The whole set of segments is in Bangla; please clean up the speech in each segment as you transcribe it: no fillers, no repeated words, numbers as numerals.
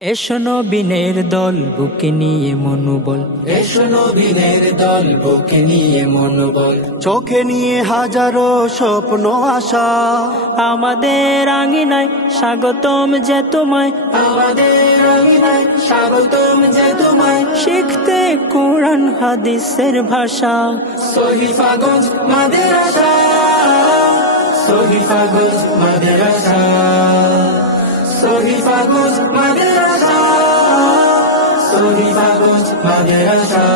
এসো নবীনের দল বুকে নিয়ে মনোবল, এসো নবীনের দল বুকে নিয়ে মনোবল, চোখে নিয়ে হাজারো স্বপ্ন আশা। আমাদের আঙিনায় স্বাগতম যে তোমায়, আমাদের আঙিনায় স্বাগতম যে তোমায়। শিখতে কোরআন হাদিসের ভাষা, সহিফাগঞ্জ মাদ্রাসা, সহিফাগঞ্জ মাদ্রাসা, সহিফাগঞ্জ মাদ্রাসা, সহিফাগঞ্জ মাদ্রাসা।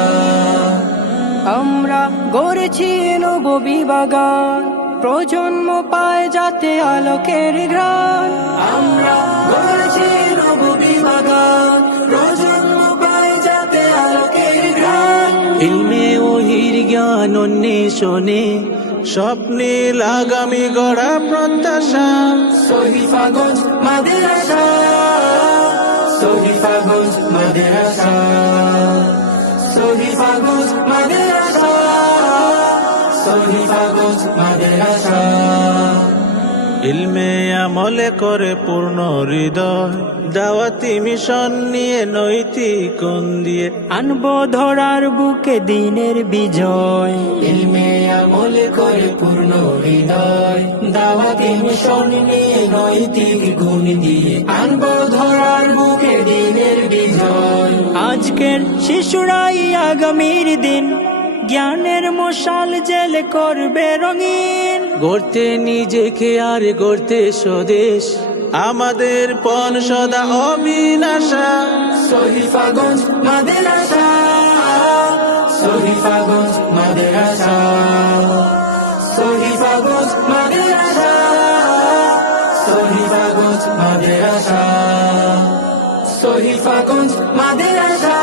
আমরা গড়েছি নববী বাগান, প্রজন্ম পায় যাতে আলোকের ঘ্রাণ। আমরা গড়েছি নববী বাগান, প্রজন্ম পায় যাতে আলোকের ঘ্রাণ। ইলমে ওহির জ্ঞান অন্বেষণে স্বপ্নে আগামী গড়া প্রত্যাশা। সহিফাগঞ্জ মাদ্রাসা, সহিফাগঞ্জ মাদ্রাসা, সহিফাগঞ্জ মাদ্রাসা, সহিফাগঞ্জ মাদ্রাসা। ইলমে আমলে করে পূর্ণ হৃদয়, দাওয়াতি মিশন নিয়ে নৈতিক কোণ দিয়ে আনবো ধরার বুকে দিনের বিজয়। ইলমে আমল করে পূর্ণ হৃদয়, দাওয়াতি মিশন নিয়ে নৈতিক গুণ দিয়ে আনবো ধরার বুকে দিনের বিজয়। আজকের শিশুরাই আগামীর দিন, জ্ঞানের মশাল জেলে করবে রঙিন। গড়তে নিজেকে আর গড়তে স্বদেশ, আমাদের পণ সদা অবিনাশা। সহিফাগঞ্জ মাদ্রাসা, সহিফাগঞ্জ মাদ্রাসা, সহিফাগঞ্জ মাদ্রাসা, সহিফাগঞ্জ মাদ্রাসা, সহিফাগঞ্জ মাদ্রাসা,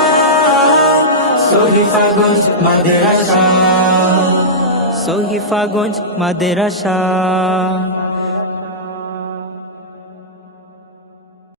সহিফাগঞ্জ মাদ্রাসা। সহিফাগঞ্জ মাদ্রাসা।